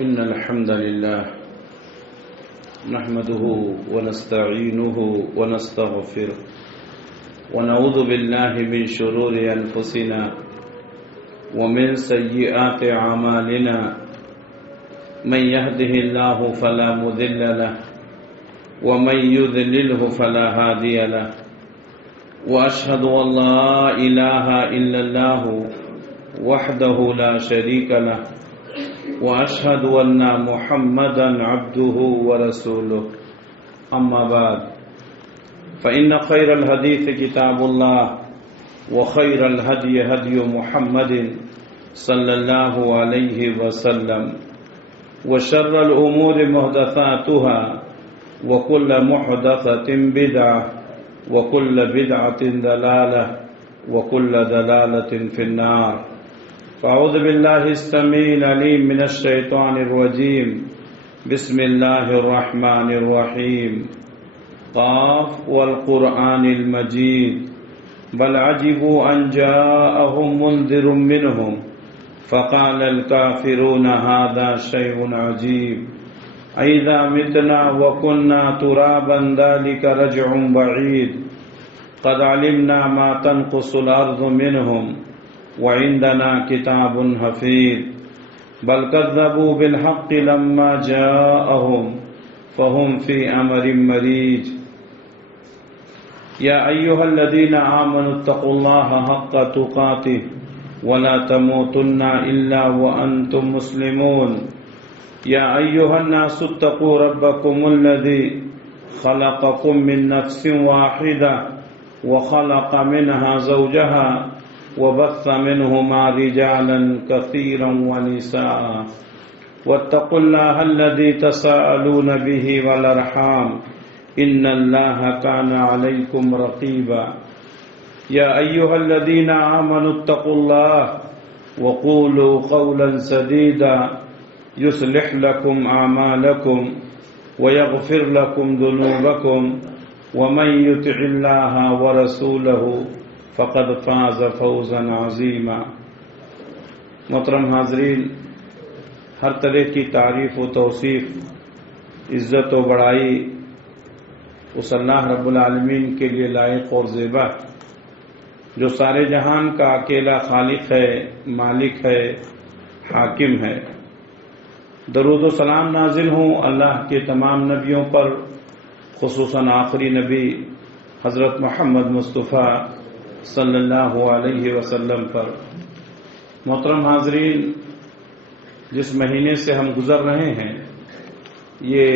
إن الحمد لله نحمده ونستعينه ونستغفره ونعوذ بالله من شرور أنفسنا ومن سيئات أعمالنا من يهده الله فلا مضل له ومن يضلله فلا هادي له وأشهد أن لا إله إلا الله وحده لا شريك له وأشهد أن محمدا عبده ورسوله أما بعد فإن خير الحديث كتاب الله وخير الهدي هدي محمد صلى الله عليه وسلم وشر الأمور محدثاتها وكل محدثة بدعة وكل بدعة ضلالة وكل ضلالة في النار. فأعوذ بالله السميع العليم من الشيطان الرجيم. بسم الله الرحمن الرحيم. قاف والقرآن المجيد بل عجبوا أن جاءهم منذر منهم فقال الكافرون هذا شيء عجيب أئذا متنا وكنا ترابا ذلك رجع بعيد قد علمنا ما تنقص الأرض منهم وعندنا كتاب حفيظ بل كذبوا بالحق لما جاءهم فهم في أمر مريج. يا أيها الذين آمنوا اتقوا الله حق تقاته ولا تموتن إلا وأنتم مسلمون. يا أيها الناس اتقوا ربكم الذي خلقكم من نفس واحدة وخلق منها زوجها وبث منهما رجالا كثيرا ونساء واتقوا الله الذي تساءلون به والأرحام إن الله كان عليكم رقيبا. يا أيها الذين آمنوا اتقوا الله وقولوا قولا سديدا يصلح لكم أعمالكم ويغفر لكم ذنوبكم ومن يطع الله ورسوله فقد فاز فوزا عظیما. محترم حاضرین، ہر طرح کی تعریف و توصیف، عزت و بڑائی اس اللہ رب العالمین کے لیے لائق اور زیبا ہے جو سارے جہان کا اکیلا خالق ہے، مالک ہے، حاکم ہے. درود و سلام نازل ہوں اللہ کے تمام نبیوں پر، خصوصاً آخری نبی حضرت محمد مصطفیٰ صلی اللہ علیہ وسلم پر. محترم حاضرین، جس مہینے سے ہم گزر رہے ہیں یہ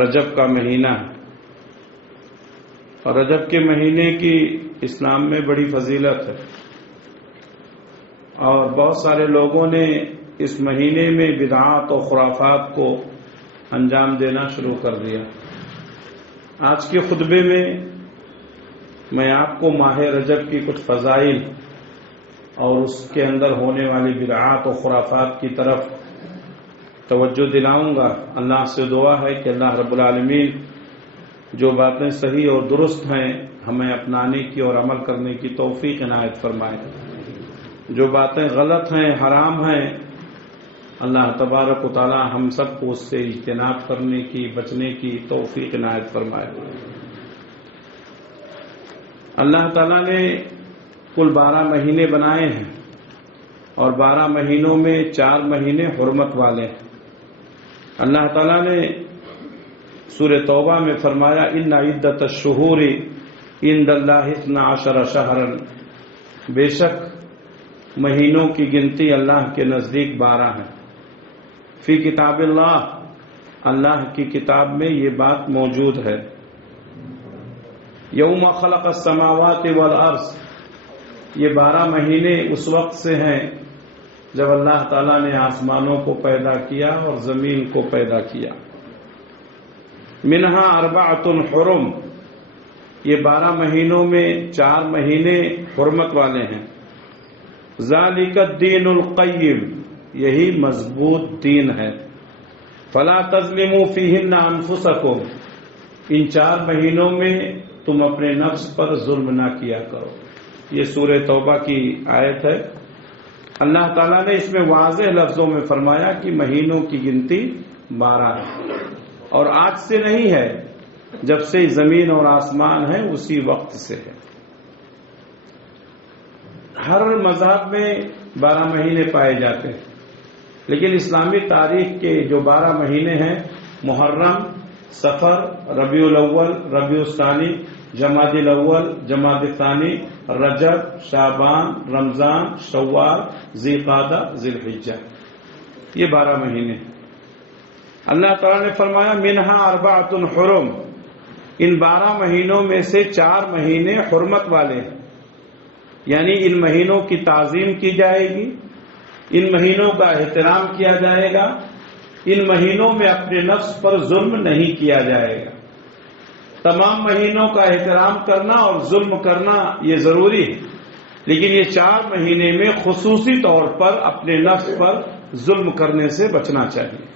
رجب کا مہینہ ہے، اور رجب کے مہینے کی اسلام میں بڑی فضیلت ہے، اور بہت سارے لوگوں نے اس مہینے میں بدعات و خرافات کو انجام دینا شروع کر دیا. آج کے خطبے میں آپ کو ماہ رجب کی کچھ فضائل اور اس کے اندر ہونے والی بدعات و خرافات کی طرف توجہ دلاؤں گا. اللہ سے دعا ہے کہ اللہ رب العالمین جو باتیں صحیح اور درست ہیں ہمیں اپنانے کی اور عمل کرنے کی توفیق عنایت فرمائے. جو باتیں غلط ہیں، حرام ہیں، اللہ تبارک و تعالی ہم سب کو اس سے اجتناب کرنے کی، بچنے کی توفیق عنایت فرمائے. اللہ تعالیٰ نے کل 12 مہینے بنائے ہیں، اور 12 مہینوں میں 4 مہینے حرمت والے ہیں. اللہ تعالیٰ نے سورہ توبہ میں فرمایا ان عدت الشہور عند اللہ 12 شہرا، بے شک مہینوں کی گنتی اللہ کے نزدیک 12 ہے. فی کتاب اللہ، اللہ کی کتاب میں یہ بات موجود ہے. یوم خلق السماوات والارض، یہ 12 مہینے اس وقت سے ہیں جب اللہ تعالیٰ نے آسمانوں کو پیدا کیا اور زمین کو پیدا کیا. منہا 4 حرم، یہ 12 مہینوں میں 4 مہینے حرمت والے ہیں. ذالک الدین القیم، یہی مضبوط دین ہے. فلا تظلموا فیہن انفسکم، ان 4 مہینوں میں تم اپنے نفس پر ظلم نہ کیا کرو. یہ سورہ توبہ کی آیت ہے. اللہ تعالیٰ نے اس میں واضح لفظوں میں فرمایا کہ مہینوں کی گنتی 12 ہے، اور آج سے نہیں ہے، جب سے زمین اور آسمان ہے اسی وقت سے ہے۔ ہر مذہب میں 12 مہینے پائے جاتے ہیں، لیکن اسلامی تاریخ کے جو 12 مہینے ہیں، محرم، صفر، ربیع الاول، ربیع الثانی، جمادی الاول، جمادی الثانی، رجب، شعبان، رمضان، شوال، ذی القعدہ، ذی الحجہ، یہ 12 مہینے۔ اللہ تعالیٰ نے فرمایا منہا اربعۃ حرم، ان 12 مہینوں میں سے 4 مہینے حرمت والے ہیں، یعنی ان مہینوں کی تعظیم کی جائے گی، ان مہینوں کا احترام کیا جائے گا، ان مہینوں میں اپنے نفس پر ظلم نہیں کیا جائے گا۔ تمام مہینوں کا احترام کرنا اور ظلم کرنا یہ ضروری ہے، لیکن یہ 4 مہینے میں خصوصی طور پر اپنے نفس پر ظلم کرنے سے بچنا چاہیے۔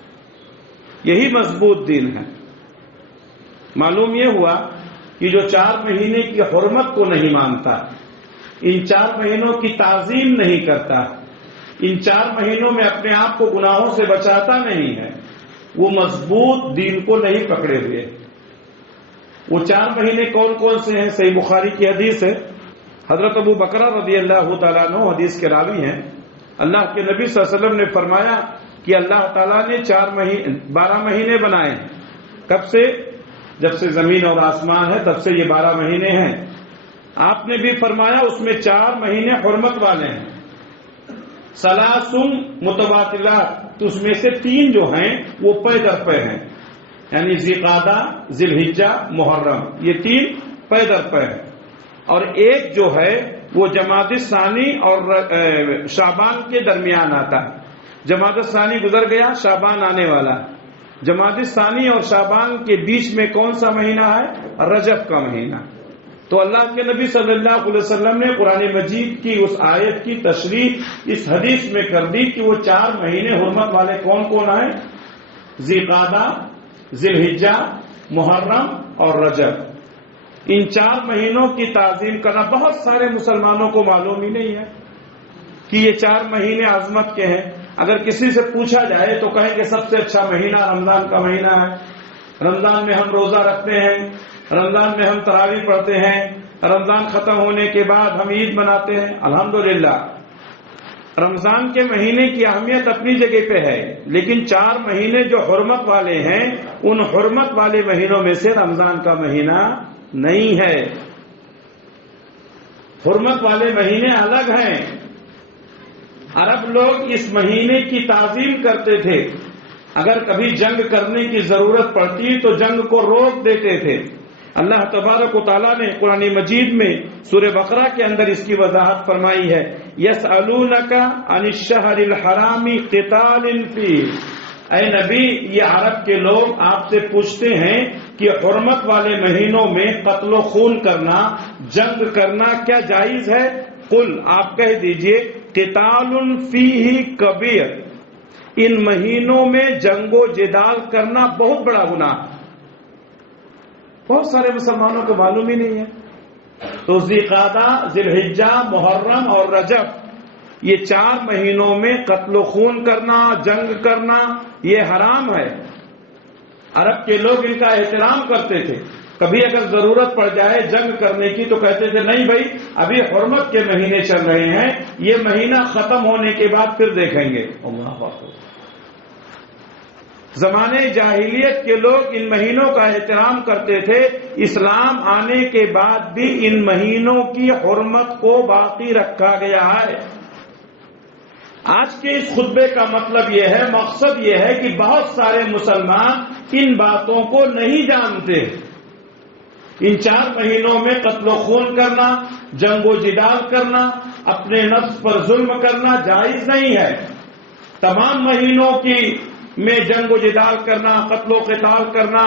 یہی مضبوط دین ہے۔ معلوم یہ ہوا کہ جو 4 مہینے کی حرمت کو نہیں مانتا، ان 4 مہینوں کی تعظیم نہیں کرتا، ان 4 مہینوں میں اپنے آپ کو گناہوں سے بچاتا نہیں ہے، وہ مضبوط دین کو نہیں پکڑے ہوئے۔ وہ 4 مہینے کون کون سے ہیں؟ صحیح بخاری کی حدیث ہے، حضرت ابو بکر رضی اللہ تعالیٰ عنہ حدیث کے راوی ہیں، اللہ کے نبی صلی اللہ علیہ وسلم نے فرمایا کہ اللہ تعالیٰ نے 12 مہینے بنائے ہیں۔ کب سے؟ جب سے زمین اور آسمان ہے تب سے یہ 12 مہینے ہیں۔ آپ نے بھی فرمایا اس میں 4 مہینے حرمت والے ہیں، ثلاث متواترات، تو اس میں سے 3 جو ہیں وہ پے در پے ہیں، یعنی ذی القعدہ، ذی الحجہ، محرم، یہ 3 پے در پے ہیں، اور ایک جو ہے وہ جمادی الثانی اور شعبان کے درمیان آتا ہے۔ جمادی الثانی گزر گیا، شعبان آنے والا ہے۔ جمادی الثانی اور شعبان کے بیچ میں کون سا مہینہ ہے؟ رجب کا مہینہ۔ تو اللہ کے نبی صلی اللہ علیہ وسلم نے قرآن مجید کی اس آیت کی تشریح اس حدیث میں کر دی کہ وہ 4 مہینے حرمت والے کون کون ہیں؟ ذی القعدہ، ذی الحجہ، محرم اور رجب۔ ان 4 مہینوں کی تعظیم کرنا بہت سارے مسلمانوں کو معلوم ہی نہیں ہے کہ یہ 4 مہینے عظمت کے ہیں۔ اگر کسی سے پوچھا جائے تو کہیں کہ سب سے اچھا مہینہ رمضان کا مہینہ ہے، رمضان میں ہم روزہ رکھتے ہیں، رمضان میں ہم تراویح پڑھتے ہیں، رمضان ختم ہونے کے بعد ہم عید مناتے ہیں۔ الحمدللہ رمضان کے مہینے کی اہمیت اپنی جگہ پہ ہے، لیکن 4 مہینے جو حرمت والے ہیں ان حرمت والے مہینوں میں سے رمضان کا مہینہ نہیں ہے۔ حرمت والے مہینے الگ ہیں۔ عرب لوگ اس مہینے کی تعظیم کرتے تھے، اگر کبھی جنگ کرنے کی ضرورت پڑتی تو جنگ کو روک دیتے تھے۔ اللہ تبارک و تعالیٰ نے قرآن مجید میں سورہ بقرہ کے اندر اس کی وضاحت فرمائی ہے، یسألونک عن الشہر الحرام قتال فیہ، اے نبی یہ عرب کے لوگ آپ سے پوچھتے ہیں کہ حرمت والے مہینوں میں قتل و خون کرنا، جنگ کرنا کیا جائز ہے؟ قل آپ کہہ دیجئے قتال فیہ کبیر، ان مہینوں میں جنگ و جدال کرنا بہت بڑا گناہ۔ بہت سارے مسلمانوں کو معلوم ہی نہیں ہے۔ تو ذی القعدہ، ذی الحجہ، محرم اور رجب، یہ 4 مہینوں میں قتل و خون کرنا، جنگ کرنا یہ حرام ہے۔ عرب کے لوگ ان کا احترام کرتے تھے، کبھی اگر ضرورت پڑ جائے جنگ کرنے کی تو کہتے تھے نہیں بھائی ابھی حرمت کے مہینے چل رہے ہیں، یہ مہینہ ختم ہونے کے بعد پھر دیکھیں گے۔ اللہ اکبر۔ زمانے جاہلیت کے لوگ ان مہینوں کا احترام کرتے تھے، اسلام آنے کے بعد بھی ان مہینوں کی حرمت کو باقی رکھا گیا ہے۔ آج کے اس خطبے کا مطلب یہ ہے، مقصد یہ ہے کہ بہت سارے مسلمان ان باتوں کو نہیں جانتے۔ ان 4 مہینوں میں قتل و خون کرنا، جنگ و جدال کرنا، اپنے نفس پر ظلم کرنا جائز نہیں ہے۔ تمام مہینوں کی میں جنگ و جدال کرنا، قتل و قتال کرنا،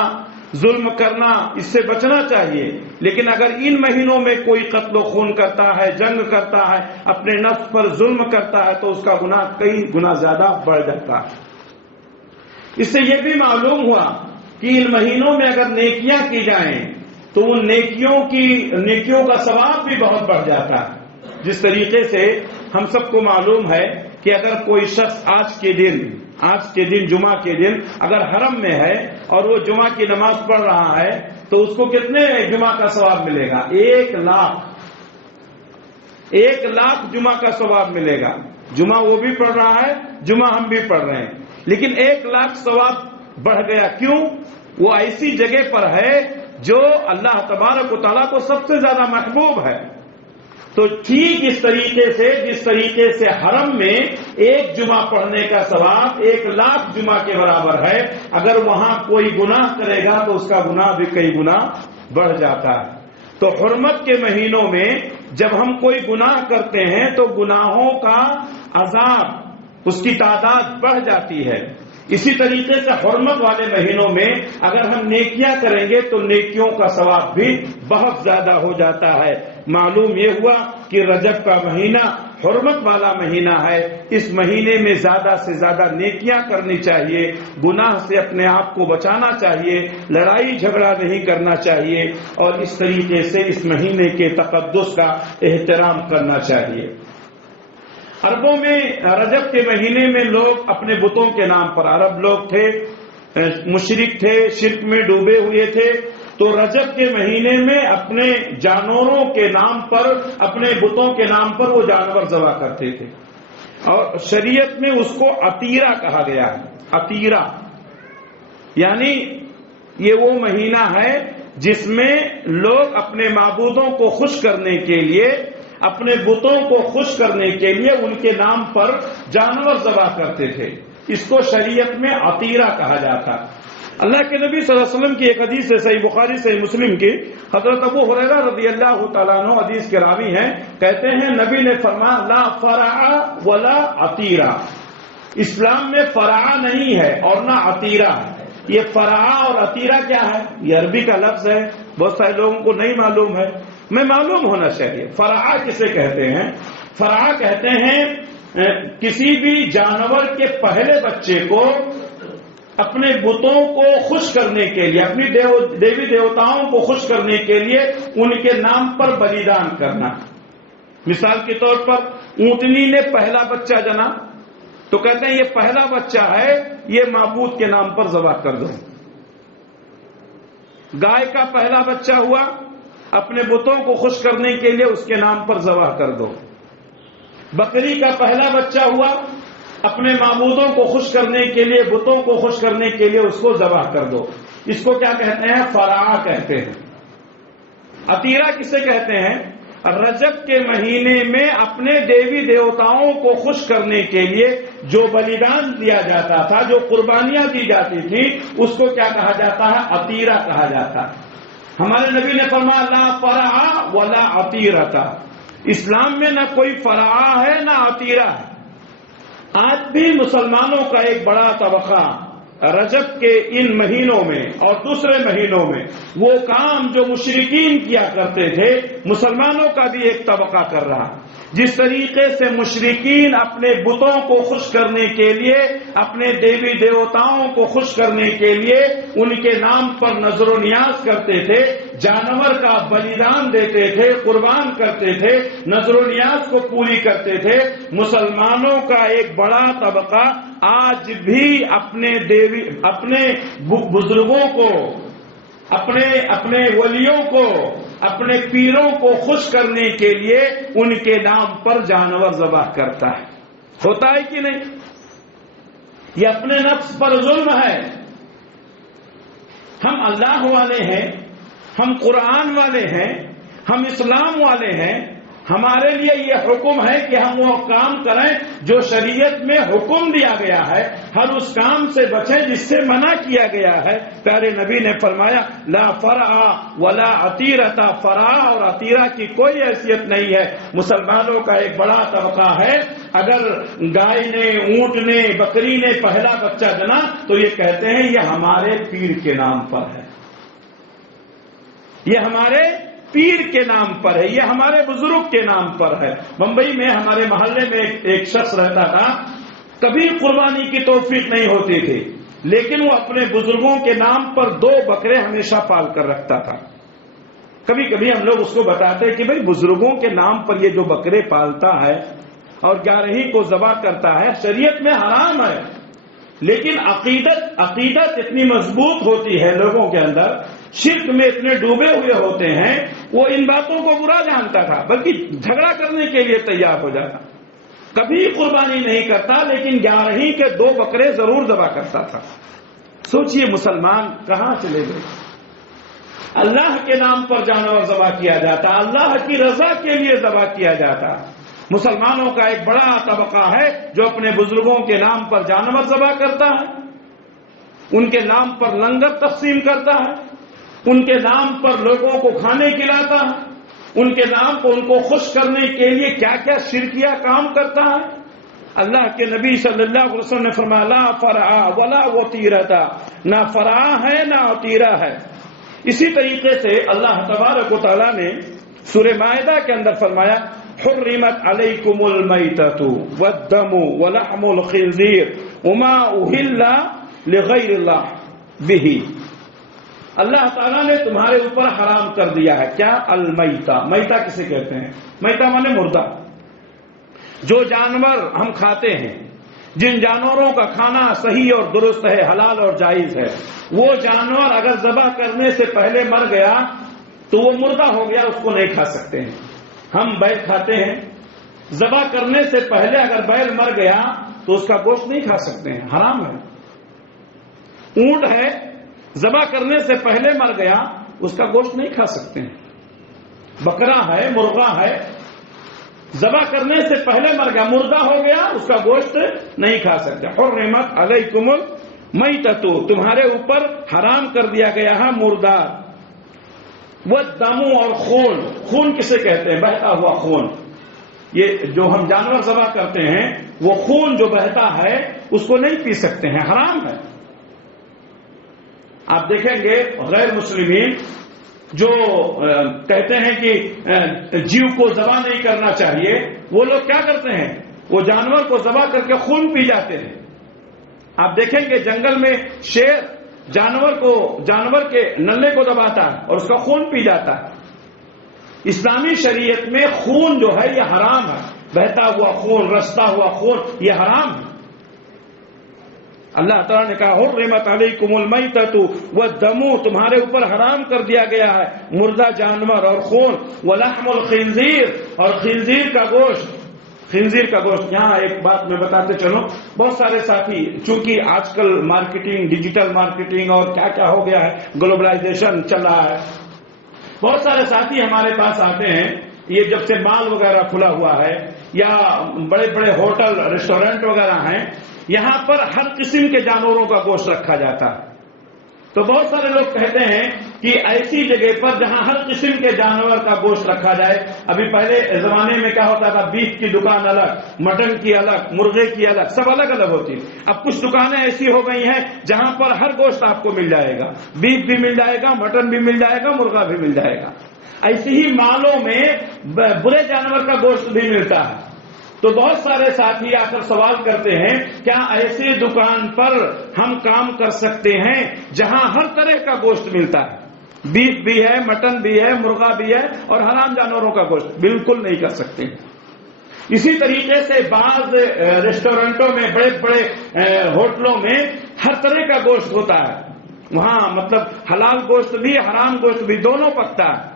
ظلم کرنا، اس سے بچنا چاہیے، لیکن اگر ان مہینوں میں کوئی قتل و خون کرتا ہے، جنگ کرتا ہے، اپنے نفس پر ظلم کرتا ہے تو اس کا گناہ کئی گنا زیادہ بڑھ جاتا ہے۔ اس سے یہ بھی معلوم ہوا کہ ان مہینوں میں اگر نیکیاں کی جائیں تو ان نیکیوں کا ثواب بھی بہت بڑھ جاتا ہے۔ جس طریقے سے ہم سب کو معلوم ہے کہ اگر کوئی شخص آج کے دن جمعہ کے دن اگر حرم میں ہے اور وہ جمعہ کی نماز پڑھ رہا ہے تو اس کو کتنے جمعہ کا ثواب ملے گا؟ 1,00,000 جمعہ کا ثواب ملے گا. جمعہ وہ بھی پڑھ رہا ہے، جمعہ ہم بھی پڑھ رہے ہیں، لیکن 1,00,000 ثواب بڑھ گیا. کیوں؟ وہ ایسی جگہ پر ہے جو اللہ تبارک و تعالیٰ کو سب سے زیادہ محبوب ہے. تو ٹھیک اس طریقے سے جس طریقے سے حرم میں 1 جمعہ پڑھنے کا ثواب 1,00,000 جمعہ کے برابر ہے، اگر وہاں کوئی گناہ کرے گا تو اس کا گناہ بھی کئی گنا بڑھ جاتا ہے. تو حرمت کے مہینوں میں جب ہم کوئی گناہ کرتے ہیں تو گناہوں کا عذاب، اس کی تعداد بڑھ جاتی ہے. اسی طریقے سے حرمت والے مہینوں میں اگر ہم نیکیاں کریں گے تو نیکیوں کا ثواب بھی بہت زیادہ ہو جاتا ہے. معلوم یہ ہوا کہ رجب کا مہینہ حرمت والا مہینہ ہے. اس مہینے میں زیادہ سے زیادہ نیکیاں کرنی چاہیے، گناہ سے اپنے آپ کو بچانا چاہیے، لڑائی جھگڑا نہیں کرنا چاہیے، اور اس طریقے سے اس مہینے کے تقدس کا احترام کرنا چاہیے. عربوں میں رجب کے مہینے میں لوگ اپنے بتوں کے نام پر، عرب لوگ تھے، مشرک تھے، شرک میں ڈوبے ہوئے تھے، تو رجب کے مہینے میں اپنے جانوروں کے نام پر، اپنے بتوں کے نام پر وہ جانور ذبح کرتے تھے. اور شریعت میں اس کو عطیرہ کہا گیا ہے. عطیرہ یعنی یہ وہ مہینہ ہے جس میں لوگ اپنے معبودوں کو خوش کرنے کے لیے، اپنے بتوں کو خوش کرنے کے لیے ان کے نام پر جانور ذبح کرتے تھے. اس کو شریعت میں عطیرہ کہا جاتا. اللہ کے نبی صلی اللہ علیہ وسلم کی ایک حدیث ہے، صحیح بخاری صحیح مسلم کی، حضرت ابو ہریرہ رضی اللہ تعالیٰ عنہ حدیث کے راوی ہیں، کہتے ہیں نبی نے فرمایا لا فرع ولا عطیرہ، اسلام میں فرع نہیں ہے اور نہ عطیرہ ہے. یہ فرع اور عطیرہ کیا ہے؟ یہ عربی کا لفظ ہے، بہت سارے لوگوں کو نہیں معلوم ہے، میں معلوم ہونا چاہیے. فرع کسے کہتے ہیں؟ فرع کہتے ہیں کسی بھی جانور کے پہلے بچے کو اپنے بتوں کو خوش کرنے کے لیے، اپنی دیوی دیوتاؤں کو خوش کرنے کے لیے ان کے نام پر بلیدان کرنا. مثال کے طور پر اونٹنی نے پہلا بچہ جنا تو کہتے ہیں یہ پہلا بچہ ہے، یہ معبود کے نام پر ذبح کر دو. گائے کا پہلا بچہ ہوا، اپنے بتوں کو خوش کرنے کے لیے اس کے نام پر ذبح کر دو. بکری کا پہلا بچہ ہوا، اپنے معبودوں کو خوش کرنے کے لیے، بتوں کو خوش کرنے کے لیے اس کو ذبح کر دو. اس کو کیا کہتے ہیں؟ فرع کہتے ہیں. عطیرہ کسے کہتے ہیں؟ رجب کے مہینے میں اپنے دیوی دیوتاؤں کو خوش کرنے کے لیے جو بلیدان دیا جاتا تھا، جو قربانیاں دی جاتی تھی، اس کو کیا کہا جاتا ہے؟ عطیرہ کہا جاتا ہے. ہمارے نبی نے فرمایا لا فرع ولا عطیرہ، اسلام میں نہ کوئی فرع ہے نہ عطیرہ ہے. آج بھی مسلمانوں کا ایک بڑا طبقہ رجب کے ان مہینوں میں اور دوسرے مہینوں میں وہ کام جو مشرکین کیا کرتے تھے، مسلمانوں کا بھی ایک طبقہ کر رہا. جس طریقے سے مشرکین اپنے بتوں کو خوش کرنے کے لیے، اپنے دیوی دیوتاؤں کو خوش کرنے کے لیے ان کے نام پر نظر و نیاز کرتے تھے، جانور کا بلیدان دیتے تھے، قربان کرتے تھے، نظر و نیاز کو پوری کرتے تھے، مسلمانوں کا ایک بڑا طبقہ آج بھی اپنے بزرگوں کو، اپنے ولیوں کو، اپنے پیروں کو خوش کرنے کے لیے ان کے نام پر جانور ذبح کرتا ہے. ہوتا ہے کہ نہیں؟ یہ اپنے نفس پر ظلم ہے. ہم اللہ والے ہیں، ہم قرآن والے ہیں، ہم اسلام والے ہیں. ہمارے لیے یہ حکم ہے کہ ہم وہ کام کریں جو شریعت میں حکم دیا گیا ہے، ہر اس کام سے بچیں جس سے منع کیا گیا ہے. پیارے نبی نے فرمایا لا فرع ولا عطیرہ، فرع اور عطیرہ کی کوئی حیثیت نہیں ہے. مسلمانوں کا ایک بڑا طبقہ ہے، اگر گائے نے، اونٹ نے، بکری نے پہلا بچہ جنا تو یہ کہتے ہیں یہ ہمارے پیر کے نام پر ہے، یہ ہمارے پیر کے نام پر ہے، یہ ہمارے بزرگ کے نام پر ہے. بمبئی میں ہمارے محلے میں ایک شخص رہتا تھا، کبھی قربانی کی توفیق نہیں ہوتی تھی، لیکن وہ اپنے بزرگوں کے نام پر 2 بکرے ہمیشہ پال کر رکھتا تھا. کبھی کبھی ہم لوگ اس کو بتاتے کہ بھئی بزرگوں کے نام پر یہ جو بکرے پالتا ہے اور 11 کو ذبح کرتا ہے، شریعت میں حرام ہے، لیکن عقیدت اتنی مضبوط ہوتی ہے لوگوں کے اندر، شرک میں اتنے ڈوبے ہوئے ہوتے ہیں، وہ ان باتوں کو برا جانتا تھا، بلکہ جھگڑا کرنے کے لیے تیار ہو جاتا، کبھی قربانی نہیں کرتا، لیکن 11 کے 2 بکرے ضرور ذبح کرتا تھا۔ سوچئے مسلمان کہاں چلے گئے؟ اللہ کے نام پر جانور ذبح کیا جاتا، اللہ کی رضا کے لیے ذبح کیا جاتا۔ مسلمانوں کا ایک بڑا طبقہ ہے جو اپنے بزرگوں کے نام پر جانور ذبح کرتا ہے، ان کے نام پر لنگر تقسیم کرتا ہے، ان کے نام پر لوگوں کو کھانے کھلاتا ہے، ان کے نام پر ان کو خوش کرنے کے لیے کیا کیا شرکیہ کام کرتا ہے۔ اللہ کے نبی صلی اللہ علیہ وسلم نے فرمایا لا فرع ولا وطیرتا، نہ فرع ہے نہ وطیرہ ہے۔ اسی طریقے سے اللہ تبارک و تعالیٰ نے سورہ مائدہ کے اندر فرمایا حرمت علیکم المیتۃ والدم ولحم الخنزیر وما اہل لغیر اللہ بہ، اللہ تعالیٰ نے تمہارے اوپر حرام کر دیا ہے کیا؟ المیتہ، میتہ کسے کہتے ہیں؟ میتہ مانے مردہ، جو جانور ہم کھاتے ہیں، جن جانوروں کا کھانا صحیح اور درست ہے، حلال اور جائز ہے، وہ جانور اگر ذبح کرنے سے پہلے مر گیا تو وہ مردہ ہو گیا، اس کو نہیں کھا سکتے ہیں۔ ہم بیل کھاتے ہیں، ذبح کرنے سے پہلے اگر بیل مر گیا تو اس کا گوشت نہیں کھا سکتے ہیں، حرام ہے۔ اونٹ ہے، ذبح کرنے سے پہلے مر گیا، اس کا گوشت نہیں کھا سکتے ہیں۔ بکرا ہے، مرغا ہے، ذبح کرنے سے پہلے مر گیا، مردہ ہو گیا، اس کا گوشت نہیں کھا سکتے۔ حرمت علیکم المیتۃ، تمہارے اوپر حرام کر دیا گیا ہے مردار، والدم اور خون، خون کسے کہتے ہیں؟ بہتا ہوا خون۔ یہ جو ہم جانور ذبح کرتے ہیں وہ خون جو بہتا ہے اس کو نہیں پی سکتے ہیں، حرام ہے۔ آپ دیکھیں گے غیر مسلمین جو کہتے ہیں کہ جیو کو ذبح نہیں کرنا چاہیے، وہ لوگ کیا کرتے ہیں؟ وہ جانور کو ذبح کر کے خون پی جاتے ہیں۔ آپ دیکھیں گے جنگل میں شیر جانور کے نلے کو دباتا ہے اور اس کا خون پی جاتا ہے۔ اسلامی شریعت میں خون جو ہے یہ حرام ہے، بہتا ہوا خون، رستا ہوا خون یہ حرام ہے۔ اللہ تعالیٰ نے کہا حرمت علیکم المیتۃ والدم، تمہارے اوپر حرام کر دیا گیا ہے مردہ جانور اور خون، ولحم الخنزیر، اور خنزیر کا گوشت۔ خنزیر کا گوشت، یہاں ایک بات میں بتاتے چلوں، بہت سارے ساتھی، چونکہ آج کل مارکیٹنگ، ڈیجیٹل مارکیٹنگ اور کیا کیا ہو گیا ہے، گلوبلائزیشن چل رہا ہے، بہت سارے ساتھی ہمارے پاس آتے ہیں، یہ جب سے مال وغیرہ کھلا ہوا ہے یا بڑے بڑے ہوٹل ریسٹورینٹ وغیرہ ہیں، یہاں پر ہر قسم کے جانوروں کا گوشت رکھا جاتا ہے۔ تو بہت سارے لوگ کہتے ہیں کہ ایسی جگہ پر جہاں ہر قسم کے جانور کا گوشت رکھا جائے، ابھی پہلے زمانے میں کیا ہوتا تھا، بیف کی دکان الگ، مٹن کی الگ، مرغے کی الگ، سب الگ الگ ہوتی۔ اب کچھ دکانیں ایسی ہو گئی ہیں جہاں پر ہر گوشت آپ کو مل جائے گا، بیف بھی مل جائے گا، مٹن بھی مل جائے گا، مرغا بھی مل جائے گا۔ ایسی ہی مالوں میں برے جانور کا گوشت بھی ملتا ہے۔ تو بہت سارے ساتھی آ کر سوال کرتے ہیں کیا ایسے دکان پر ہم کام کر سکتے ہیں جہاں ہر طرح کا گوشت ملتا ہے، بیف بھی ہے، مٹن بھی ہے، مرغا بھی ہے اور حرام جانوروں کا گوشت؟ بالکل نہیں کر سکتے۔ اسی طریقے سے بعض ریسٹورینٹوں میں، بڑے بڑے ہوٹلوں میں ہر طرح کا گوشت ہوتا ہے، وہاں مطلب حلال گوشت بھی حرام گوشت بھی دونوں پکتا ہے،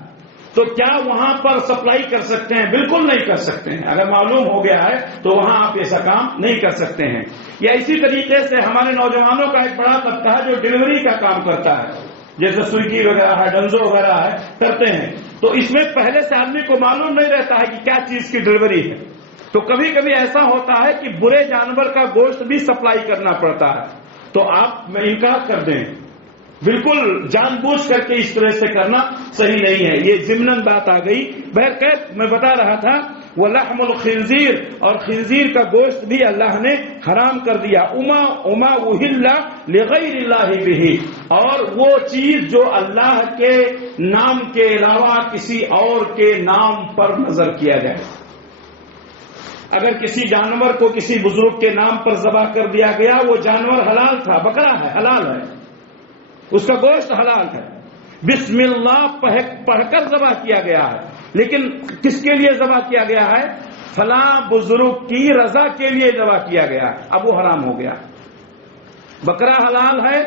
تو کیا وہاں پر سپلائی کر سکتے ہیں؟ بالکل نہیں کر سکتے ہیں۔ اگر معلوم ہو گیا ہے تو وہاں آپ ایسا کام نہیں کر سکتے ہیں۔ یا اسی طریقے سے ہمارے نوجوانوں کا ایک بڑا طبقہ ہے جو ڈلیوری کا کام کرتا ہے، جیسے سویگی وغیرہ ہے، ڈنزو وغیرہ ہے، کرتے ہیں، تو اس میں پہلے سے آدمی کو معلوم نہیں رہتا ہے کہ کیا چیز کی ڈلیوری ہے، تو کبھی کبھی ایسا ہوتا ہے کہ برے جانور کا گوشت بھی سپلائی کرنا پڑتا ہے، تو آپ انکار کر دیں، بالکل جان بوجھ کر کے اس طرح سے کرنا صحیح نہیں ہے، یہ ضمناً بات آ گئی۔ بہرکیف میں بتا رہا تھا وَلَحْمُ الْخِنْزِيرِ، اور خنزیر کا گوشت بھی اللہ نے حرام کر دیا، اما اہل لغیر اللہ بہ، اور وہ چیز جو اللہ کے نام کے علاوہ کسی اور کے نام پر نظر کیا جائے۔ اگر کسی جانور کو کسی بزرگ کے نام پر ذبح کر دیا گیا، وہ جانور حلال تھا، بکرا ہے، حلال ہے، اس کا گوشت حلال ہے، بسم اللہ پڑھ کر ذبح کیا گیا ہے، لیکن کس کے لیے ذبح کیا گیا ہے؟ فلاں بزرگ کی رضا کے لیے ذبح کیا گیا ہے، اب وہ حرام ہو گیا۔ بکرا حلال ہے،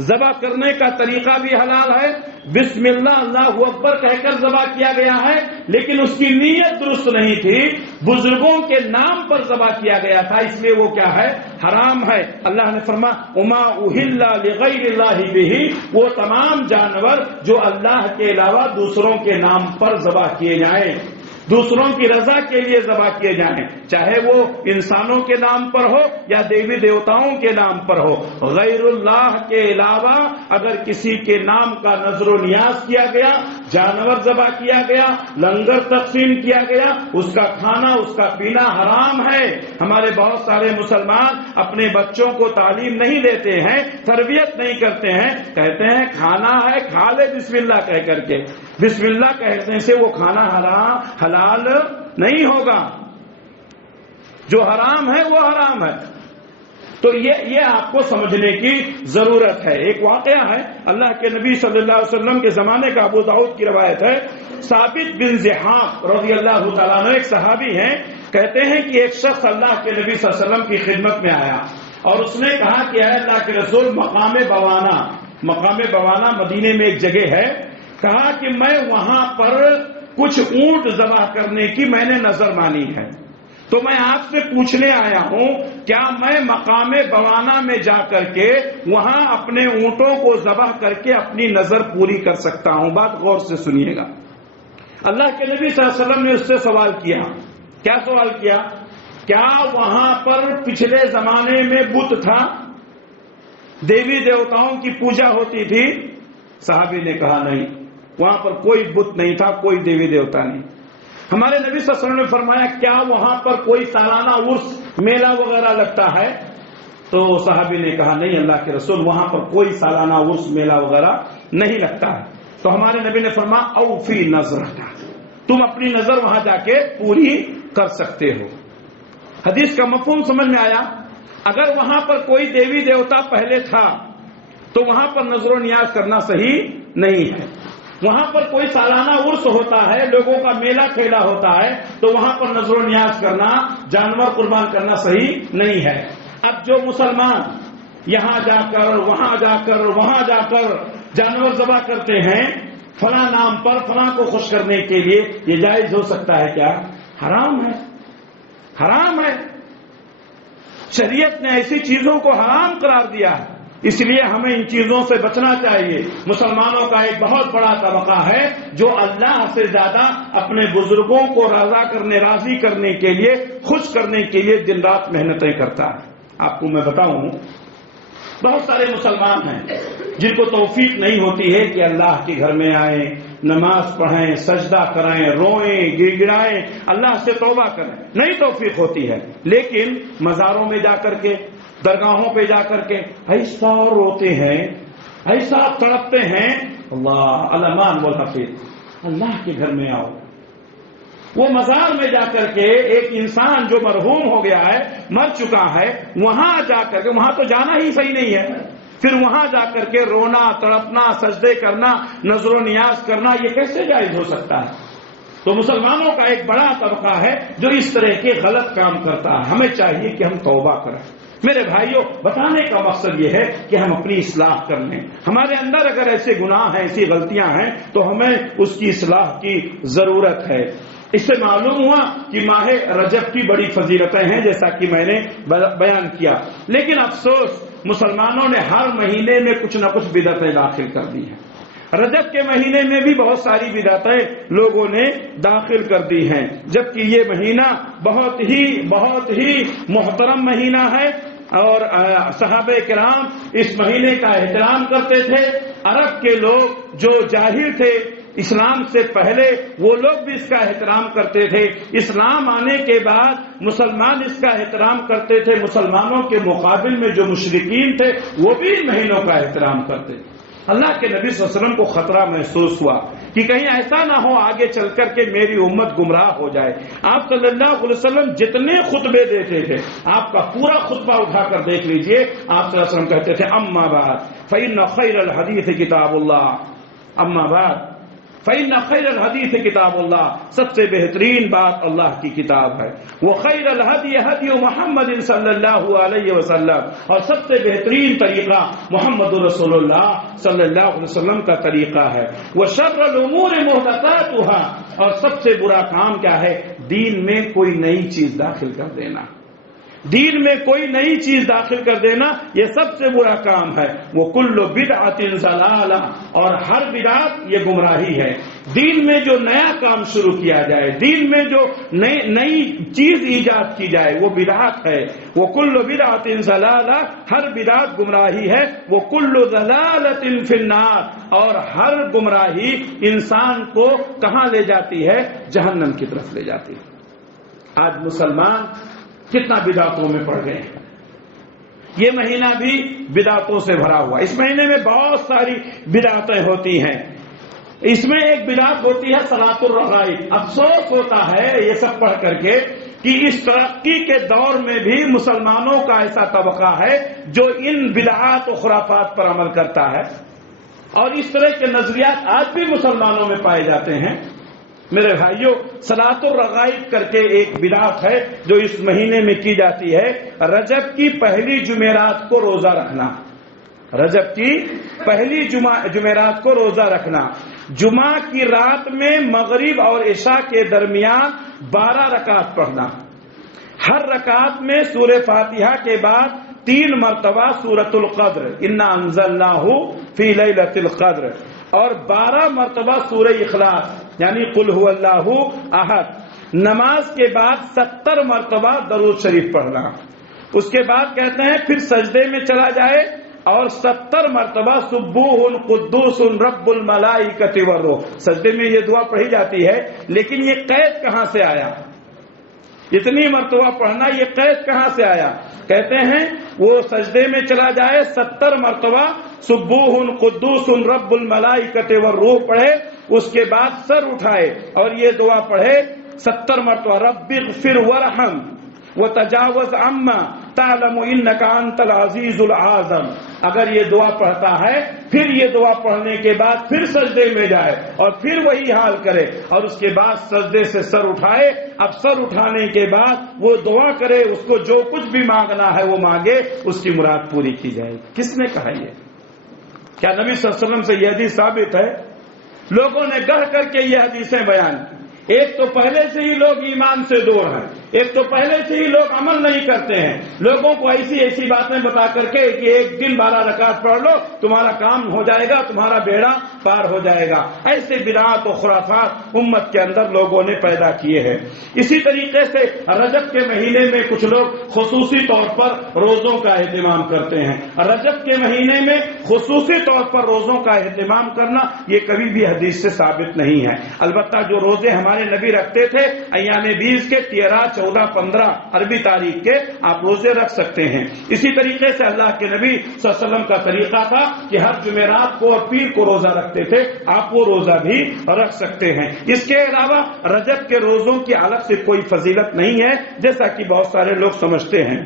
ذبح کرنے کا طریقہ بھی حلال ہے، بسم اللہ اللہ اکبر کہہ کر ذبح کیا گیا ہے، لیکن اس کی نیت درست نہیں تھی، بزرگوں کے نام پر ذبح کیا گیا تھا، اس لیے وہ کیا ہے؟ حرام ہے۔ اللہ نے فرمایا وما اہل لغیر اللہ بہ، وہ تمام جانور جو اللہ کے علاوہ دوسروں کے نام پر ذبح کیے جائیں، دوسروں کی رضا کے لیے ذبح کیے جائیں، چاہے وہ انسانوں کے نام پر ہو یا دیوی دیوتاؤں کے نام پر ہو، غیر اللہ کے علاوہ اگر کسی کے نام کا نظر و نیاز کیا گیا، جانور ذبح کیا گیا، لنگر تقسیم کیا گیا، اس کا کھانا اس کا پینا حرام ہے۔ ہمارے بہت سارے مسلمان اپنے بچوں کو تعلیم نہیں دیتے ہیں، تربیت نہیں کرتے ہیں، کہتے ہیں کھانا ہے کھا لے بسم اللہ کہہ کر کے، بسم اللہ کہنے سے وہ کھانا حلال نہیں ہوگا، جو حرام ہے وہ حرام ہے۔ تو یہ آپ کو سمجھنے کی ضرورت ہے۔ ایک واقعہ ہے اللہ کے نبی صلی اللہ علیہ وسلم کے زمانے کا، ابو داؤد کی روایت ہے، ثابت بن ضحاک رضی اللہ تعالیٰ عنہ ایک صحابی ہیں، کہتے ہیں کہ ایک شخص اللہ کے نبی صلی اللہ علیہ وسلم کی خدمت میں آیا اور اس نے کہا کہ اے اللہ کے رسول، مقام بوانا مدینے میں ایک جگہ ہے، کہا کہ میں وہاں پر کچھ اونٹ ذبح کرنے کی میں نے نظر مانی ہے، تو میں آپ سے پوچھنے آیا ہوں کیا میں مقام بوانا میں جا کر کے وہاں اپنے اونٹوں کو ذبح کر کے اپنی نظر پوری کر سکتا ہوں؟ بات غور سے سنیے گا۔ اللہ کے نبی صلی اللہ علیہ وسلم نے اس سے سوال کیا، کیا سوال کیا؟ کیا وہاں پر پچھلے زمانے میں بت تھا، دیوی دیوتاؤں کی پوجا ہوتی تھی؟ صحابی نے کہا نہیں، وہاں پر کوئی بت نہیں تھا، کوئی دیوی دیوتا نہیں۔ ہمارے نبی صلی اللہ علیہ وسلم نے فرمایا کیا وہاں پر کوئی سالانہ عرس میلہ وغیرہ لگتا ہے؟ تو صحابی نے کہا نہیں اللہ کے رسول، وہاں پر کوئی سالانہ عرس میلہ وغیرہ نہیں لگتا ہے۔ تو ہمارے نبی نے فرمایا اوفی نظرک، تم اپنی نظر وہاں جا کے پوری کر سکتے ہو۔ حدیث کا مفہوم سمجھ میں آیا؟ اگر وہاں پر کوئی دیوی دیوتا پہلے تھا تو وہاں پر نظر و نیاز کرنا صحیح نہیں ہے۔ وہاں پر کوئی سالانہ عرس ہوتا ہے، لوگوں کا میلہ کھیلا ہوتا ہے، تو وہاں پر نظر و نیاز کرنا، جانور قربان کرنا صحیح نہیں ہے۔ اب جو مسلمان یہاں جا کر وہاں جا کر وہاں جا کر جانور ذبح کرتے ہیں فلاں نام پر، فلاں کو خوش کرنے کے لیے، یہ جائز ہو سکتا ہے کیا؟ حرام ہے، حرام ہے۔ شریعت نے ایسی چیزوں کو حرام قرار دیا ہے، اس لیے ہمیں ان چیزوں سے بچنا چاہیے۔ مسلمانوں کا ایک بہت بڑا طبقہ ہے جو اللہ سے زیادہ اپنے بزرگوں کو راضی کرنے کے لیے، خوش کرنے کے لیے دن رات محنتیں کرتا ہے۔ آپ کو میں بتاؤں، بہت سارے مسلمان ہیں جن کو توفیق نہیں ہوتی ہے کہ اللہ کے گھر میں آئیں، نماز پڑھیں، سجدہ کریں، روئیں، گر گڑائیں، اللہ سے توبہ کریں، نہیں توفیق ہوتی ہے، لیکن مزاروں میں جا کر کے، درگاہوں پہ جا کر کے ایسا روتے ہیں، ایسا تڑپتے ہیں، اللہ علمان والحفیظ، اللہ کے گھر میں آؤ۔ وہ مزار میں جا کر کے ایک انسان جو مرحوم ہو گیا ہے، مر چکا ہے، وہاں جا کر کے، وہاں تو جانا ہی صحیح نہیں ہے، پھر وہاں جا کر کے رونا، تڑپنا، سجدے کرنا، نظر و نیاز کرنا، یہ کیسے جائز ہو سکتا ہے؟ تو مسلمانوں کا ایک بڑا طبقہ ہے جو اس طرح کے غلط کام کرتا ہے۔ ہمیں چاہیے کہ ہم توبہ کریں۔ میرے بھائیوں، بتانے کا مقصد یہ ہے کہ ہم اپنی اصلاح کر لیں۔ ہمارے اندر اگر ایسے گناہ ہیں، ایسی غلطیاں ہیں، تو ہمیں اس کی اصلاح کی ضرورت ہے۔ اس سے معلوم ہوا کہ ماہ رجب کی بڑی فضیلتیں ہیں، جیسا کہ میں نے بیان کیا، لیکن افسوس مسلمانوں نے ہر مہینے میں کچھ نہ کچھ بدعتیں داخل کر دی ہیں۔ رجب کے مہینے میں بھی بہت ساری بدعتیں لوگوں نے داخل کر دی ہیں، جبکہ یہ مہینہ بہت ہی محترم مہینہ ہے، اور صحابہ کرام اس مہینے کا احترام کرتے تھے۔ عرب کے لوگ جو جاہل تھے اسلام سے پہلے، وہ لوگ بھی اس کا احترام کرتے تھے۔ اسلام آنے کے بعد مسلمان اس کا احترام کرتے تھے۔ مسلمانوں کے مقابل میں جو مشرکین تھے وہ بھی ان مہینوں کا احترام کرتے تھے۔ اللہ کے نبی صلی اللہ علیہ وسلم کو خطرہ محسوس ہوا کہ کہیں ایسا نہ ہو آگے چل کر کے میری امت گمراہ ہو جائے۔ آپ صلی اللہ علیہ وسلم جتنے خطبے دیتے تھے، آپ کا پورا خطبہ اٹھا کر دیکھ لیجئے، آپ صلی اللہ علیہ وسلم کہتے تھے اما بعد فإن خیر الحدیث کتاب اللہ، اما بعد فإن خیر الحدیث کتاب اللہ، سب سے بہترین بات اللہ کی کتاب ہے. وہ خیر الہدی ہدی محمد صلی اللہ علیہ وسلم، اور سب سے بہترین طریقہ محمد رسول اللہ صلی اللہ علیہ وسلم کا طریقہ ہے. وہ شر الامور محدثاتها، اور سب سے برا کام کیا ہے؟ دین میں کوئی نئی چیز داخل کر دینا. دین میں کوئی نئی چیز داخل کر دینا یہ سب سے برا کام ہے. وہ کل بدعت ضلالہ، اور ہر بدعت یہ گمراہی ہے. دین میں جو نیا کام شروع کیا جائے، دین میں جو نئی چیز ایجاد کی جائے وہ بدعت ہے. وہ کل بدعت ضلالہ، ہر بدعت گمراہی ہے. وہ کل ضلالۃ فی النار، اور ہر گمراہی انسان کو کہاں لے جاتی ہے؟ جہنم کی طرف لے جاتی ہے. آج مسلمان کتنا بدعتوں میں پڑ گئے ہیں. یہ مہینہ بھی بدعتوں سے بھرا ہوا. اس مہینے میں بہت ساری بدعتیں ہوتی ہیں. اس میں ایک بدعت ہوتی ہے صلاۃ الرغائب. افسوس ہوتا ہے یہ سب پڑھ کر کے کہ اس ترقی کے دور میں بھی مسلمانوں کا ایسا طبقہ ہے جو ان بدعات و خرافات پر عمل کرتا ہے، اور اس طرح کے نظریات آج بھی مسلمانوں میں پائے جاتے ہیں. میرے بھائیوں، صلاۃ الرغائب کر کے ایک بدعت ہے جو اس مہینے میں کی جاتی ہے. رجب کی پہلی جمعرات کو روزہ رکھنا. رجب کی پہلی جمعرات کو روزہ رکھنا. جمعہ کی رات میں مغرب اور عشاء کے درمیان 12 رکعت پڑھنا. ہر رکعت میں سورہ فاتحہ کے بعد 3 مرتبہ سورۃ القدر انا انزلناہ فی لیلۃ القدر، اور 12 مرتبہ سورہ اخلاص یعنی قل هو اللہ احد. نماز کے بعد 70 مرتبہ درود شریف پڑھنا. اس کے بعد کہتے ہیں پھر سجدے میں چلا جائے اور 70 مرتبہ سبوح قدوس رب الملائکۃ والروح. سجدے میں یہ دعا پڑھی جاتی ہے، لیکن یہ قید کہاں سے آیا؟ اتنی مرتبہ پڑھنا یہ قید کہاں سے آیا؟ کہتے ہیں وہ سجدے میں چلا جائے 70 مرتبہ سبوح قدوس رب الملائکۃ والروح پڑھے، اس کے بعد سر اٹھائے اور یہ دعا پڑھے 70 مرتبہ رب اغفر ورحم وتجاوز عما تعلم انک انت العزیز العظیم. اگر یہ دعا پڑھتا ہے پھر یہ دعا پڑھنے کے بعد پھر سجدے میں جائے اور پھر وہی حال کرے، اور اس کے بعد سجدے سے سر اٹھائے. اب سر اٹھانے کے بعد وہ دعا کرے، اس کو جو کچھ بھی مانگنا ہے وہ مانگے، اس کی مراد پوری کی جائے. کس نے کہا یہ؟ کیا نبی صلی اللہ علیہ وسلم سے یہ حدیث ثابت ہے؟ لوگوں نے گڑھ کر کے یہ حدیثیں بیان کی. ایک تو پہلے سے ہی لوگ ایمان سے دور ہیں، ایک تو پہلے سے ہی لوگ عمل نہیں کرتے ہیں. لوگوں کو ایسی باتیں بتا کر کے کہ ایک دن 12 رکعت پڑھ لو تمہارا کام ہو جائے گا، تمہارا بیڑا پار ہو جائے گا. ایسے بدعات و خرافات امت کے اندر لوگوں نے پیدا کیے ہیں. اسی طریقے سے رجب کے مہینے میں کچھ لوگ خصوصی طور پر روزوں کا اہتمام کرتے ہیں. رجب کے مہینے میں خصوصی طور پر روزوں کا اہتمام کرنا یہ کبھی بھی حدیث سے ثابت نہیں ہے. البتہ جو روزے ہمارے نبی رکھتے تھے ایام 20 کے 13، 14، 15 عربی تاریخ کے، آپ روزے رکھ سکتے ہیں. اسی طریقے سے اللہ کے نبی صلی اللہ علیہ وسلم کا طریقہ تھا کہ ہر جمعرات کو اور پیر کو روزہ رکھتے تھے، آپ وہ روزہ بھی رکھ سکتے ہیں. اس کے علاوہ رجب کے روزوں کی الگ سے کوئی فضیلت نہیں ہے جیسا کہ بہت سارے لوگ سمجھتے ہیں.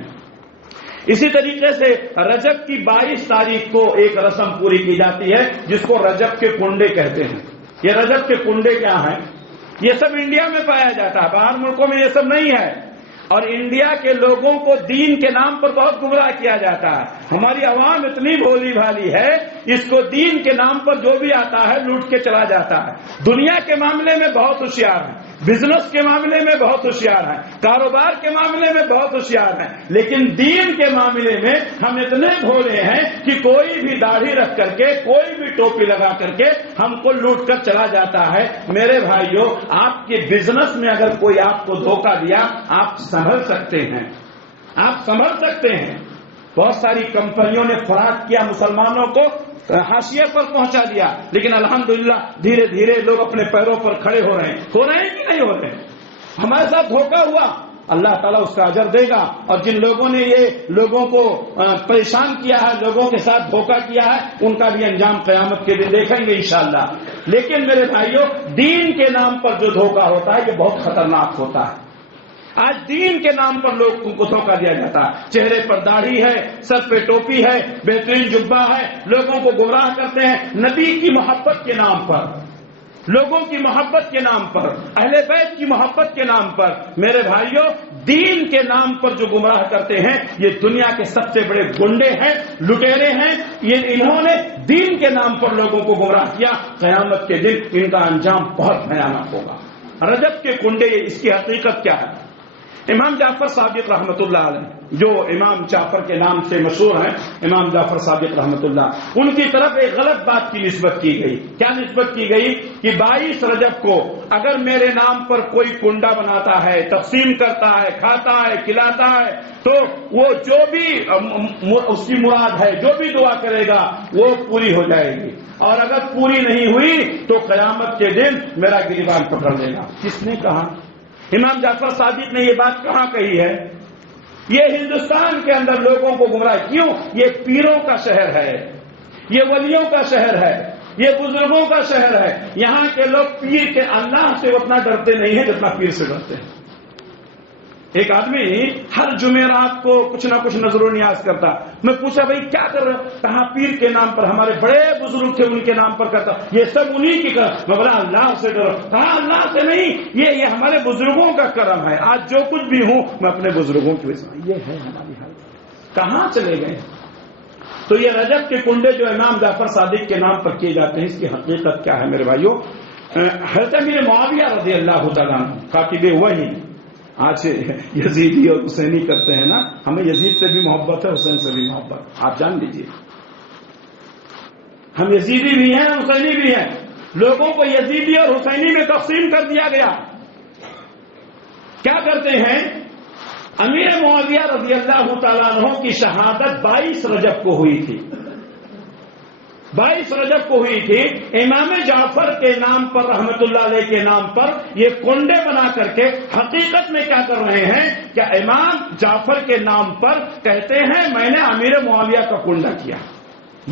اسی طریقے سے رجب کی 22 تاریخ کو ایک رسم پوری کی جاتی ہے جس کو رجب کے کنڈے کہتے ہیں. یہ رجب کے کنڈے کیا ہیں؟ یہ سب انڈیا میں پایا جاتا ہے، باہر ملکوں میں یہ سب نہیں ہے. اور انڈیا کے لوگوں کو دین کے نام پر بہت گمراہ کیا جاتا ہے. ہماری عوام اتنی بھولی بھالی ہے، اس کو دین کے نام پر جو بھی آتا ہے لوٹ کے چلا جاتا ہے. دنیا کے معاملے میں بہت ہوشیار ہیں، بزنس کے معاملے میں بہت ہوشیار ہیں، کاروبار کے معاملے میں بہت ہوشیار ہیں، لیکن دین کے معاملے میں ہم اتنے بھولے ہیں کہ کوئی بھی داڑھی رکھ کر کے، کوئی بھی ٹوپی لگا کر کے ہم کو لوٹ کر چلا جاتا ہے. میرے بھائیوں، آپ کے بزنس میں اگر کوئی آپ کو دھوکہ دیا آپ سنبھل سکتے ہیں، آپ سنبھل سکتے ہیں. بہت ساری کمپنیوں نے فراڈ کیا، مسلمانوں کو حاشیے پر پہنچا دیا، لیکن الحمدللہ دھیرے دھیرے لوگ اپنے پیروں پر کھڑے ہو رہے ہیں کہ نہیں ہو رہے ہیں. ہمارے ساتھ دھوکہ ہوا، اللہ تعالیٰ اس کا اجر دے گا. اور جن لوگوں نے یہ لوگوں کو پریشان کیا ہے، لوگوں کے ساتھ دھوکہ کیا ہے، ان کا بھی انجام قیامت کے دن دیکھیں گے انشاءاللہ. لیکن میرے بھائیوں، دین کے نام پر جو دھوکہ ہوتا ہے یہ بہت خطرناک ہوتا ہے. آج دین کے نام پر لوگوں کو دھوکہ دیا جاتا ہے. چہرے پر داڑھی ہے، سر پہ ٹوپی ہے، بہترین جبہ ہے، لوگوں کو گمراہ کرتے ہیں نبی کی محبت کے نام پر. لوگوں کی محبت کے نام پر، اہل بیت کی محبت کے نام پر، میرے بھائیوں دین کے نام پر جو گمراہ کرتے ہیں یہ دنیا کے سب سے بڑے گنڈے ہیں، لٹیرے ہیں۔ انہوں نے دین کے نام پر لوگوں کو گمراہ کیا، قیامت کے دن ان کا انجام بہت بھیانک ہوگا۔ رجب کے کنڈے، اس کی حقیقت کیا ہے؟ امام جعفر صادق رحمۃ اللہ علیہ، جو امام جعفر کے نام سے مشہور ہیں، امام جعفر صادق رحمۃ اللہ، ان کی طرف ایک غلط بات کی نسبت کی گئی۔ کیا نسبت کی گئی؟ کہ 22 رجب کو اگر میرے نام پر کوئی کنڈا بناتا ہے، تقسیم کرتا ہے، کھاتا ہے، کھلاتا ہے، تو وہ جو بھی اس کی مراد ہے، جو بھی دعا کرے گا وہ پوری ہو جائے گی، اور اگر پوری نہیں ہوئی تو قیامت کے دن میرا گریبان پکڑ لے گا۔ کس نے کہا؟ امام جعفر صادق نے یہ بات کہاں کہی ہے؟ یہ ہندوستان کے اندر لوگوں کو گمراہ کیوں؟ یہ پیروں کا شہر ہے، یہ ولیوں کا شہر ہے، یہ بزرگوں کا شہر ہے۔ یہاں کے لوگ پیر کے اللہ سے اتنا ڈرتے نہیں ہیں جتنا پیر سے ڈرتے ہیں۔ ایک آدمی ہر جمعرات کو کچھ نہ کچھ نظر و نیاز کرتا۔ میں پوچھا بھائی کیا کر رہا؟ کہا پیر کے نام پر، ہمارے بڑے بزرگ تھے ان کے نام پر کرتا، یہ سب انہی کی کر۔ میں بولا اللہ سے ڈرو۔ کہا اللہ سے نہیں، یہ ہمارے بزرگوں کا کرم ہے، آج جو کچھ بھی ہوں میں اپنے بزرگوں کی وجہ سے۔ یہ ہے ہماری حالت۔ کہاں چلے گئے؟ تو یہ رجب کے کنڈے جو امام جعفر صادق کے نام پر کیے جاتے ہیں، اس کی حقیقت کیا ہے میرے بھائیوں؟ حضرت امیر معاویہ رضی اللہ تعالیٰ عنہ، کاتب وحی، آج یزیدی اور حسینی کرتے ہیں نا، ہمیں یزید سے بھی محبت ہے، حسین سے بھی محبت، آپ جان لیجیے۔ ہم یزیدی بھی ہیں، حسینی بھی ہیں۔ لوگوں کو یزیدی اور حسینی میں تقسیم کر دیا گیا۔ کیا کرتے ہیں؟ امیر معاویہ رضی اللہ تعالیٰ عنہ کی شہادت 22 رجب کو ہوئی تھی، 22 رجب کو ہوئی تھی۔ امام جعفر کے نام پر رحمت اللہ علیہ کے نام پر یہ کنڈے بنا کر کے حقیقت میں کیا کر رہے ہیں؟ کیا امام جعفر کے نام پر کہتے ہیں میں نے امیر معاویہ کا کنڈا کیا۔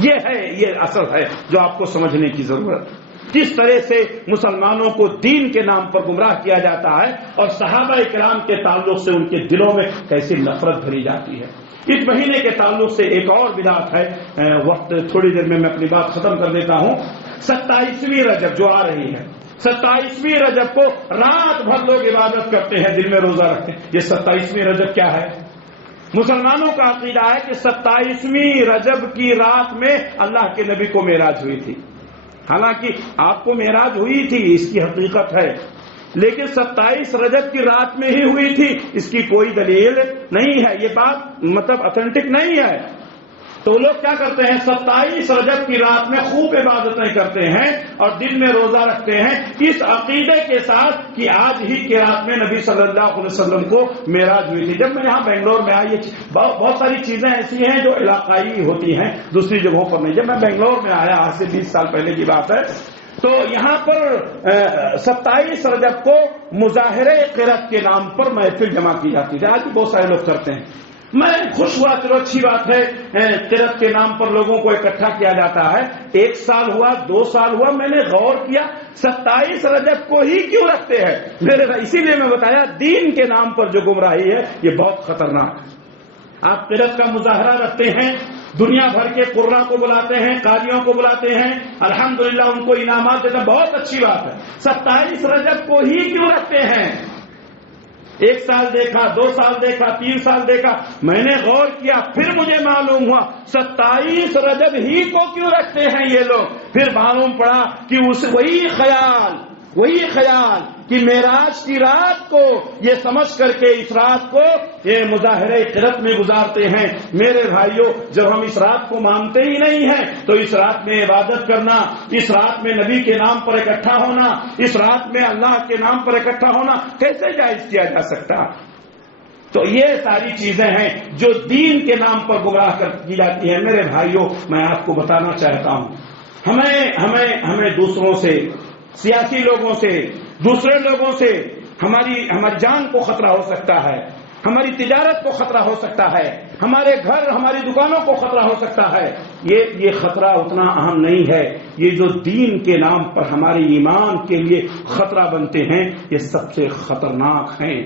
یہ ہے، یہ اصل ہے جو آپ کو سمجھنے کی ضرورت۔ کس طرح سے مسلمانوں کو دین کے نام پر گمراہ کیا جاتا ہے، اور صحابہ کرام کے تعلق سے ان کے دلوں میں کیسی نفرت بھری جاتی ہے۔ اس مہینے کے تعلق سے ایک اور بدعت ہے، وقت تھوڑی دیر میں اپنی بات ختم کر دیتا ہوں۔ 27ویں رجب جو آ رہی ہے، 27ویں رجب کو رات بھر لوگ عبادت کرتے ہیں، دل میں روزہ رکھتے ہیں۔ یہ 27ویں رجب کیا ہے؟ مسلمانوں کا عقیدہ ہے کہ 27ویں رجب کی رات میں اللہ کے نبی کو معراج ہوئی تھی۔ حالانکہ آپ کو معراج ہوئی تھی، اس کی حقیقت ہے، لیکن 27 رجب کی رات میں ہی ہوئی تھی، اس کی کوئی دلیل نہیں ہے، یہ بات مطلب اتھینٹک نہیں ہے۔ تو لوگ کیا کرتے ہیں؟ 27 رجب کی رات میں خوب عبادتیں کرتے ہیں اور دل میں روزہ رکھتے ہیں، اس عقیدے کے ساتھ کہ آج ہی کی رات میں نبی صلی اللہ علیہ وسلم کو معراج ہوئی تھی۔ جب میں یہاں بنگلور میں آئی، بہت ساری چیزیں ایسی ہیں جو علاقائی ہوتی ہیں، دوسری جگہوں پر نہیں۔ جب میں بنگلور میں آیا، آج سے 20 سال پہلے کی بات ہے، تو یہاں پر 27 رجب کو مظاہرے قرأت کے نام پر محفل جمع کی جاتی ہے، آج بھی بہت سارے لوگ کرتے ہیں۔ میں خوش ہوا، چلو اچھی بات ہے، قرأت کے نام پر لوگوں کو اکٹھا کیا جاتا ہے۔ 1 سال ہوا، 2 سال ہوا، میں نے غور کیا 27 رجب کو ہی کیوں رکھتے ہیں میرے بھائی؟ اسی لیے میں بتایا دین کے نام پر جو گمراہی ہے یہ بہت خطرناک ہے۔ آپ قرأت کا مظاہرہ رکھتے ہیں، دنیا بھر کے قراء کو بلاتے ہیں، قاریوں کو بلاتے ہیں، الحمدللہ ان کو انعامات دیتے ہیں، بہت اچھی بات ہے۔ 27 رجب کو ہی کیوں رکھتے ہیں؟ 1 سال دیکھا، 2 سال دیکھا، 3 سال دیکھا، میں نے غور کیا، پھر مجھے معلوم ہوا 27 رجب ہی کو کیوں رکھتے ہیں یہ لوگ۔ پھر معلوم پڑا کہ وہی خیال کہ معراج کی رات کو یہ سمجھ کر کے اس رات کو یہ مظاہرے قرأت میں گزارتے ہیں۔ میرے بھائیوں، جب ہم اس رات کو مانتے ہی نہیں ہیں تو اس رات میں عبادت کرنا، اس رات میں نبی کے نام پر اکٹھا ہونا، اس رات میں اللہ کے نام پر اکٹھا ہونا کیسے جائز کیا جا سکتا؟ تو یہ ساری چیزیں ہیں جو دین کے نام پر گمراہ کی جاتی ہیں۔ میرے بھائیوں، میں آپ کو بتانا چاہتا ہوں، ہمیں دوسروں سے، سیاسی لوگوں سے، دوسرے لوگوں سے ہماری جان کو خطرہ ہو سکتا ہے، ہماری تجارت کو خطرہ ہو سکتا ہے، ہمارے گھر، ہماری دکانوں کو خطرہ ہو سکتا ہے۔ یہ خطرہ اتنا اہم نہیں ہے۔ یہ جو دین کے نام پر ہمارے ایمان کے لیے خطرہ بنتے ہیں، یہ سب سے خطرناک ہیں۔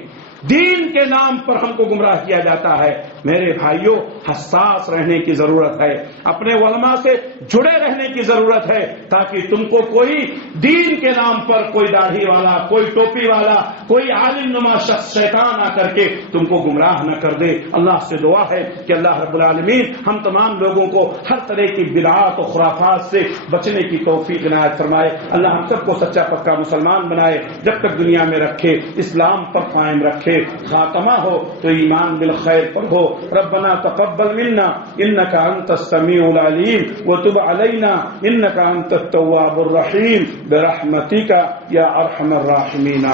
دین کے نام پر ہم کو گمراہ کیا جاتا ہے۔ میرے بھائیوں، حساس رہنے کی ضرورت ہے، اپنے علماء سے جڑے رہنے کی ضرورت ہے، تاکہ تم کو کوئی دین کے نام پر کوئی داڑھی والا، کوئی ٹوپی والا، کوئی عالم نما شخص شیطان آ کر کے تم کو گمراہ نہ کر دے۔ اللہ سے دعا ہے کہ اللہ رب العالمین ہم تمام لوگوں کو ہر طرح کی بدعات و خرافات سے بچنے کی توفیق عنایت فرمائے۔ اللہ ہم سب کو سچا پکا مسلمان بنائے، جب تک دنیا میں رکھے اسلام پر قائم رکھے، خاتمہ ہو تو ایمان بالخیر پر ہو۔ ربنا تقبل منا انك انت السميع العليم وتب علينا انك انت التواب الرحيم برحمتك يا ارحم الراحمين.